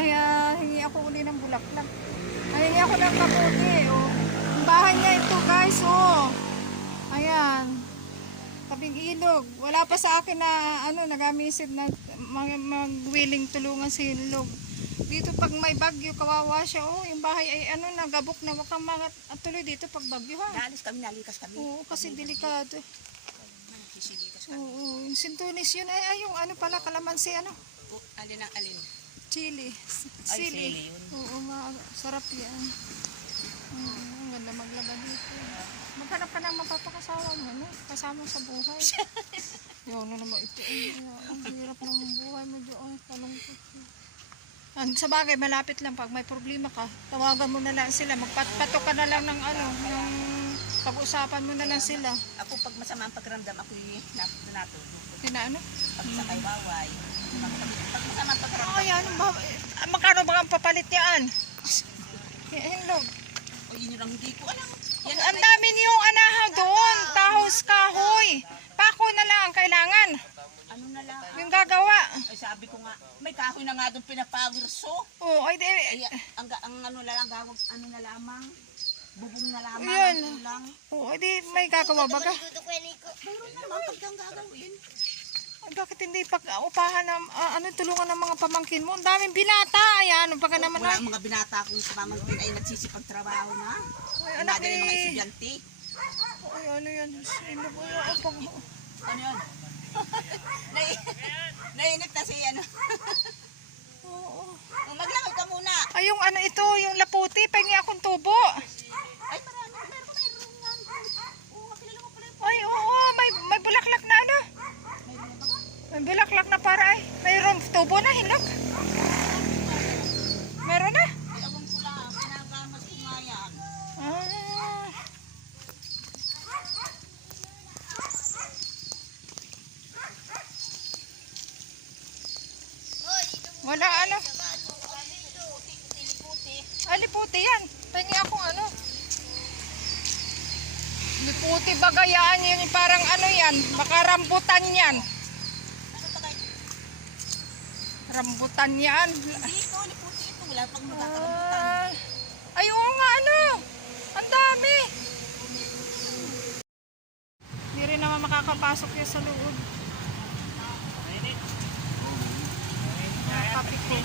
Hingi ako uli ng bulaklak. Hingi ako ng kapote. Oh. Ang bahay niya ito guys. Oh. Ayan. Tabing ilog. Wala pa sa akin na nagamisid na mag-willing tulungan si ilog. Dito pag may bagyo, kawawa siya. Oh, yung bahay ay nagabok na. Wag kang tuloy dito pag bagyo ha. Naalis kami, nalikas kami. Oo, kasi delikado. Sisilikas kami. Oo, yung sintunis yun ay yung pala kalamansi Alin ang alin? Chili. Ay, Sili. sili yun. Oo, sarap yan. Ang ganda maglaba dito. Maghanap ka ng mapapakasawa mo, kasama sa buhay. Yun naman ito. Ang hirap ng buhay mo doon. Kalungkot. Sa bagay, malapit lang. Pag may problema ka, tawagan mo na lang sila. Magpatok ka na lang ng ng pag-usapan mo na lang sila. Ako pag masama ang pakiramdam, ako'y natulog. Pag sa kay Waway. Pag masama ang pakiramdam. Ay, magkano ba ang papalit niyaan? Hello. O yun lang, hindi ko alam. Ang dami niyong anahaw doon. Tahos kahoy. Pako na lang ang kailangan. Ano na lang? Yung gagawa. Ay sabi ko nga, may kahoy na nga doon pinapawirso. Oo, ay di. Ay, ang ano na lang, gawag, ano na lamang. Bubong na lamang. Yun. Lang. Oo, ay di may gagawa baga. Mayroon naman pagkang gagawin. Ay, bakit hindi upahan ng tulungan ng mga pamangkin mo? Ang daming binata. Ayan, pagka naman Wala ang mga binata kong pamangkin ay nagsisipagtrabaho na. ay, anak Mga mga estudyante. Ay, ano yan? Sino po yun? Ano yun? Nainip na si ano. Oo. Maglangoy ka muna. Ay, yung ito, yung laputi. Pahingi akong tubo. Ay, marami. Mayroon yan. Oo, kilala mo pala yung Ay, oo. May bulaklak na May bulaklak na para ay. Mayroon tubo na, hinog. Meron na? ay awang ko lang. Pinagamas ko nga yan. Ah. Wala liputi yan. Pahingi akong liputi bagayaan yun. Parang yan. Baka rambutan yan. Rambutan yan. Dito, liputi ito. Wala pang magkakarambutan. Ay, oo nga ang dami. Hindi rin naman makakapasok yan sa loob. Kapi ko.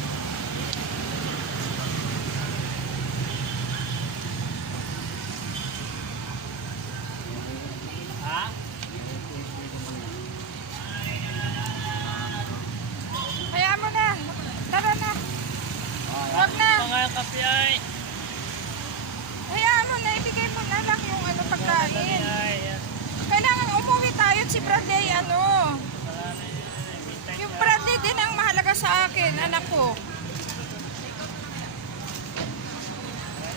Hayaan mo na. Tara na. Huwag na. Hayaan mo na. Ibigay mo na lang yung pagkain. Kailangan umuwi tayo at si Bradley yung Bradley din ang mahalaga sa akin, anak ko.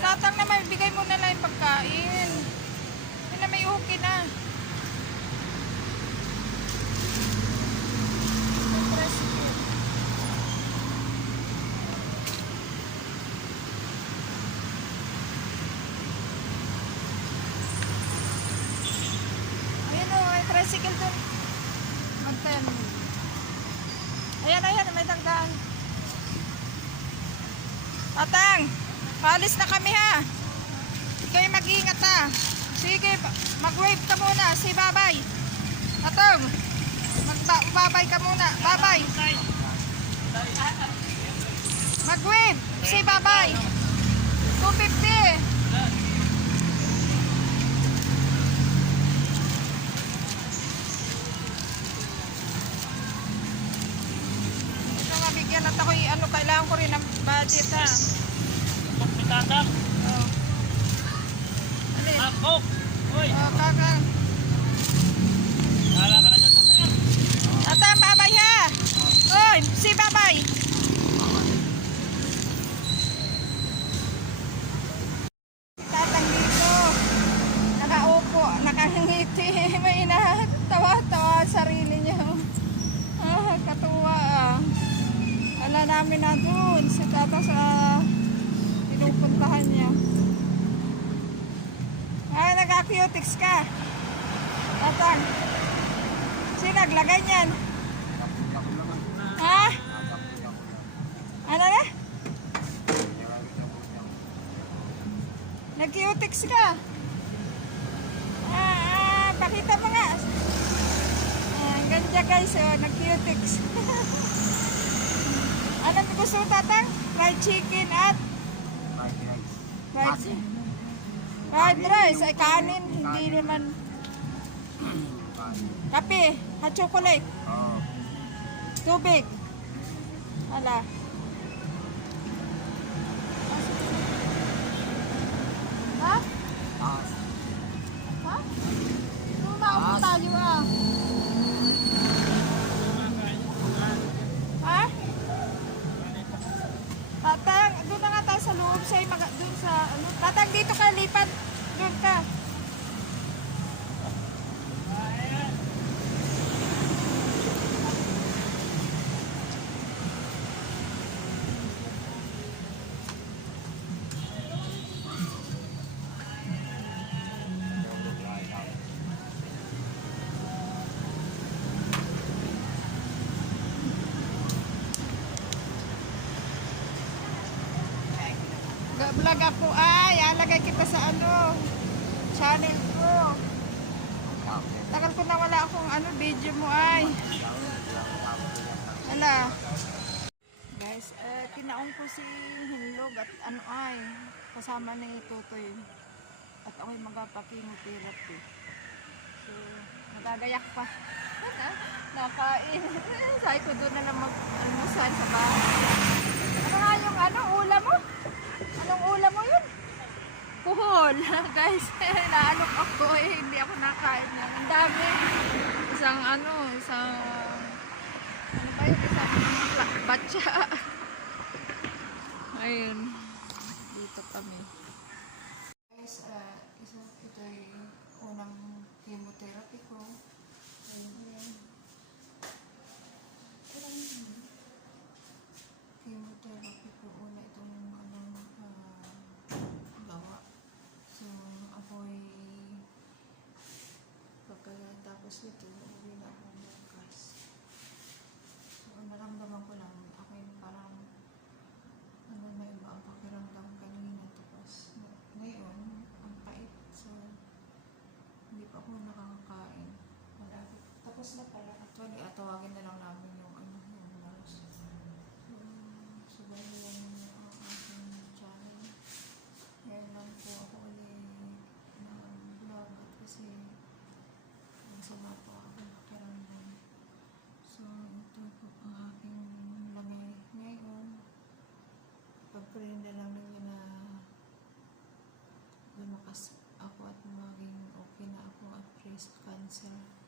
Tatang naman, ibigay mo na lang yung pagkain. Yun na may okay na. Ayan o, may tricycle doon. Mag-10. Ayan, may dagdaan. Tatang, paalis na kami ha. Ikaw mag-iingat ha. Sige, mag-wave ka muna. Si Babay. Atong, mag-babay ka muna. Babay. Mag-wave. Si Babay. 250. Bigyan at ako'y kailangan ko rin ng budget ha. Tatang. Oh. Alin? Ako. Hoy. Oh, kakang. Hala ka na dyan, tatang. Tatang, Babay ha. Hoy, si Babay. Tatang dito. Nakaupo, nakangiti. May tawa-tawa sarili niya. Katuwa Wala namin na doon si tata sa pinupuntahan niya. Nag-acutics ka. Tatang. Sino naglagay niyan? Ha? Ano na? Nag-cutex ka. Pakita mo nga. Ang ganda guys, nag-cutex. Anong gusto mo, tatang? Fried chicken at fried rice. Ay, kanin. Hindi naman. Kape. Hot chocolate. Tubig. Ala. Ha? Ha? Tumaon tayo Ha? Tatang, doon na nga tayo sa loob. Doon sa, ano. Tatang, dito ka, lipat. Doon ka. Vlog ako ay, alagay kita sa ano, channel ko. Tagal ko na wala akong ano, video mo ay. Wala. Guys, tinaong ko si Hinlog at ano ay, kasama ni Tutoy. At ako'y magpapakimotherapy. So, magagayak pa. Nakain. Sabi ko doon na lang mag-almusal sa bahay. Ano nga yung ano, ulam mo? Anong ulam mo yun? Kuhol. Guys, naalok ako hindi ako nakain niya. Ang dami. Isang ano ba yun? Isang batya. Ayun. Dito kami. Guys, ito yung unang chemotherapy ko. Ayun. Chemotherapy ko una itong gawa. So, ako'y pagkatapos nito, uwi na akong bukas. So, naramdaman ko lang, ako'y parang ano na iba ang pakiramdam kanina. Tapos, ngayon, ang pait. So, hindi pa ako nakakakain. Tapos na pala. Actually, tawagin na lang namin yung nurse. So, dahil lang ang aking channel. Ngayon lang po ako ulit vlog at kasi sama po ako pakiramdam. So, ito po ang aking lagay ngayon. Pag-pray na lang ninyo na lumakas ako at maging okay na ako at breast cancer.